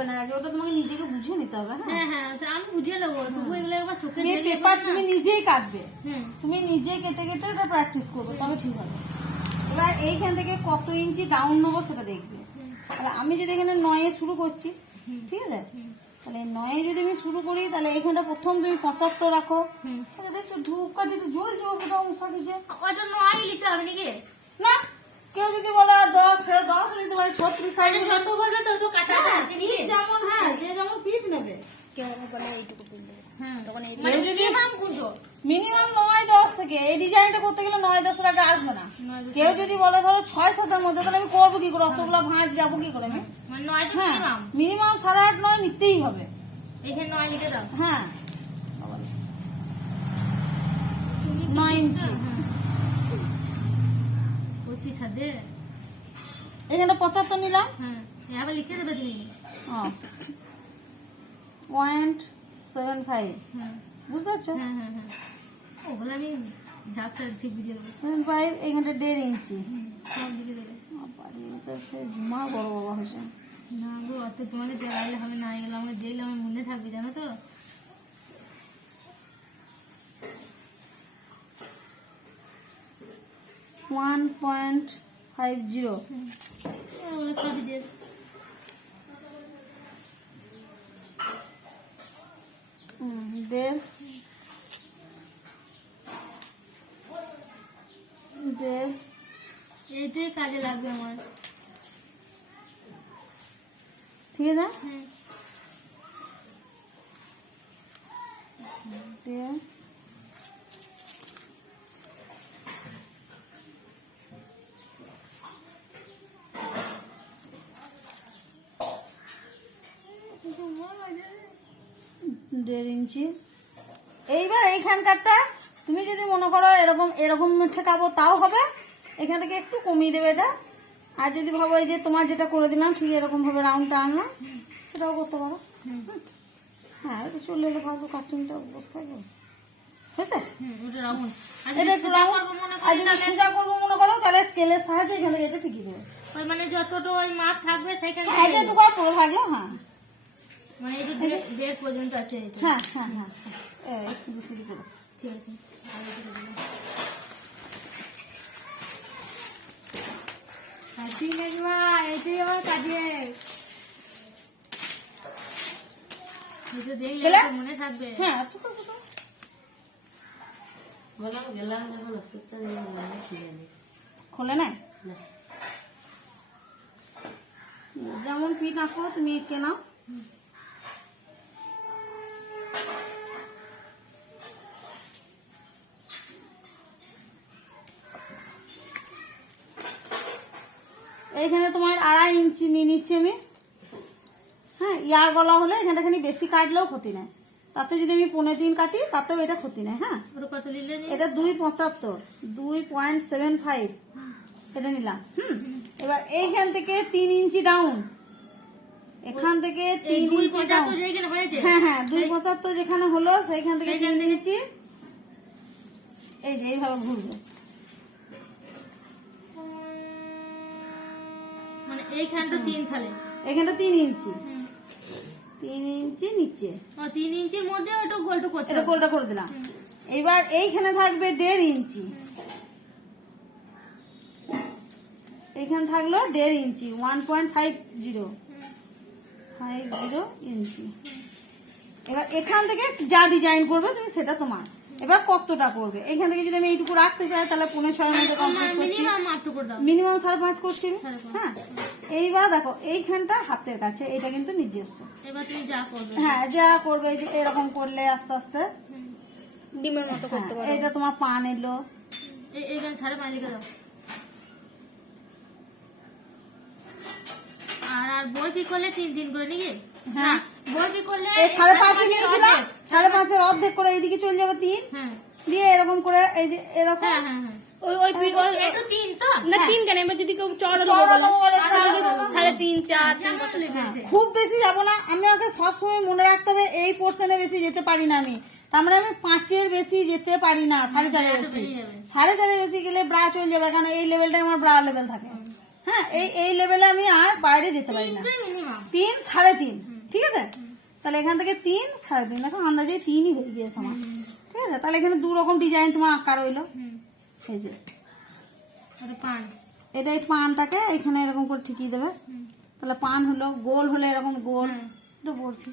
হবে না, আগে ওটা তোমাকে নিজেকে বুঝিয়ে নিতে হবে। হ্যাঁ হ্যাঁ আমি বুঝিয়ে নেবো, তবু এগুলো একবার চোখে পেপার তুমি নিজেই কাটবে, তুমি নিজে কেটে কেটে ওটা প্র্যাকটিস করবে, তবে ঠিক হবে। এবার এইখান থেকে কত ইঞ্চি ডাউন নেবো সেটা দেখবে। তাহলে আমি যদি এখানে 9 শুরু করছি, ঠিক আছে, তাহলে 9 যদি আমি শুরু করি, তাহলে এখানটা প্রথম তুমি 75 রাখো। দেখছো ধূপকাঠি একটু জ্বলছে, কোথাও মশা দিচ্ছে, ওটা 9 লিখতে হবে নাকি? না কেউ যদি বলে 10 নিতে পারে, 36 সাইজ যত বলবে তত কাটা আছে নাকি? যেমন, হ্যাঁ যে যেমন পিট নেবে। কেউ বলে এইটুকু পিট দেবে, তখন এই মানে যদি নাম কোনটো মিনিমাম 9-10 থেকে এই ডিজাইনটা করতে গেলে 9-10 এর আগে আসবে না। কেউ যদি বলে ধরো 6-7 এর মধ্যে, তাহলে আমি করবো কি করে, অতগুলো ভাঁজ যাবো কি করে আমি? মানে 9টা হ্যাঁ মিনিমাম, মিনিমাম 8.5-9 নিতেই হবে। এখানে 9 লিখে দাও। হ্যাঁ 9 ইঞ্চি পঁচিশ হাতে এখানে 75 নিলাম। হ্যাঁ আবার লিখে দেবে তুমি। 0.75 বুঝতে পারছো? হ্যাঁ হ্যাঁ হ্যাঁ ওগুলো আমি ঝাপসা ঠিক বুঝিয়ে দেবো। 75 এখানটা 1.5 ইঞ্চি। সব লিখে দেবে। সে জমা বড় বাবা হয়েছে। না গো অত তোমাকে দেখাইলে হবে না, এগুলো আমাকে দেখলে আমার মনে থাকবে জানো তো। 1.50 ওগুলো সবই দিয়ে দেড় এইটাই কাজে লাগবে আমার। ঠিক আছে। হ্যাঁ দেড় ইঞ্চি। এইবার এইখানকারটা তুমি যদি মনে করো এরকম এরকম ঠেকাবো তাও হবে, এখান থেকে একটু কমিয়ে দেবে এটা। আর যদি ভাবো এই যে তোমার যেটা করে দিলাম ঠিক এরকম ভাবে রাউন্ডটা আনলাম, সেটাও করতে পারো। হ্যাঁ এটা চলে এলে ভাবো কাটিংটা অবস্থা থাকবে, হয়েছে? এটা একটু রাউন্ড। আর যদি সোজা করবো মনে করো, তাহলে স্কেলের সাহায্যে এখান থেকে এটা ঠিকই দেবে। মানে যতটা ওই মাপ থাকবে সেখানে একটু করে পুরো থাকলো। হ্যাঁ মানে এই যে দেড় পর্যন্ত আছে এটা। হ্যাঁ হ্যাঁ হ্যাঁ শুধু শুধু করো। ঠিক আছে আগে থেকে দিলাম। কাটিং দেখবা এটাই আমার কাজে, এটা দেখলে তো মনে থাকবে। হ্যাঁ খোলে নাই, যেমন পিঠ আঁকো তুমি এঁকে নাও। এইখানে তোমার 2.5 ইঞ্চি নিয়ে নিচ্ছি আমি। হ্যাঁ ইয়ার গলা হলে এখানটাখানি বেশি কাটলেও ক্ষতি নাই, তাতে যদি আমি 1.5 কাটি তাতেও এটা ক্ষতি নাই। হ্যাঁ কত নিলে? এটা 2.75 2.75 এটা নিলাম। এবার এইখান থেকে 3 ইঞ্চি ডাউন, এখান থেকে 3 ইঞ্চি ডাউন। হ্যাঁ হ্যাঁ 2.75 যেখানে হলো সেইখান থেকে 3 ইঞ্চি এই যে এইভাবে ঘুরবে। মানে এইখানটা 3 তাহলে এখানটা 3 ইঞ্চি 3 ইঞ্চি নিচে 3 ইঞ্চির মধ্যে ওটা গোলটা করতে এটা গোলটা করে দিলাম। এবার এইখানে থাকবে 1.5 ইঞ্চি, এইখানে থাকলো 1.5 ইঞ্চি 1.50 ইঞ্চি। এবার এখান থেকে যা ডিজাইন করবে তুমি সেটা তোমার। এবার কতটা করবে, এখান থেকে যদি আমি এইটুকু রাখতে চাই তাহলে 5.5 মধ্যে কমপ্লিট করছি, মিনিমাম 5.5 করছি। হ্যাঁ এইবার দেখো এইখানটা হাতের কাছে, এটা কিন্তু নিজস্ব। এবার তুমি যা করবে, হ্যাঁ যা করবে এই যে এরকম করলে আস্তে আস্তে ডিমের মতো করতে পারো। এটা তোমার পা নিলো, এইখানে 5.5 লিখে দাও। আর বল পিক করলে 3 করে নাকি? হ্যাঁ বল পিক করলে 5.5 নিয়েছিলাম, 5.5 এর অর্ধেক করে এইদিকে চলে যাবে 3 দিয়ে এরকম করে এই যে এরকম। হ্যাঁ হ্যাঁ হ্যাঁ ওই পিক এটা 3 তো না 3 কেন, এবার যদি কেউ চড়া বলে 3.5 4 খুব বেশি যাব না। আমি ওকে সবসময় মনে রাখতে হবে এই পোর্শনে বেশি যেতে পারি না আমি, তার মানে আমি 5 বেশি যেতে পারি না, 4.5 বেশি। 4.5 বেশি গেলে ব্রা চলে যাবে, কারণ এই লেভেলটা আমার ব্রা লেভেল থাকে। হ্যাঁ এই লেভেলে আমি আর বাইরে যেতে পারি না। 3 3.5 ঠিক আছে? তাহলে এখান থেকে 3 3.5 দেখো আন্দাজে 3ই হয়ে গিয়েছে আমার। ঠিক আছে? তাহলে এখানে 2 রকম ডিজাইন তোমার আঁকা রইলো। এই যে পান, এটা এই পানটাকে এখানে এরকম করে ঠিকিয়ে দেবে। তাহলে পান হলো, গোল হলে এরকম গোল, এটা বলছি।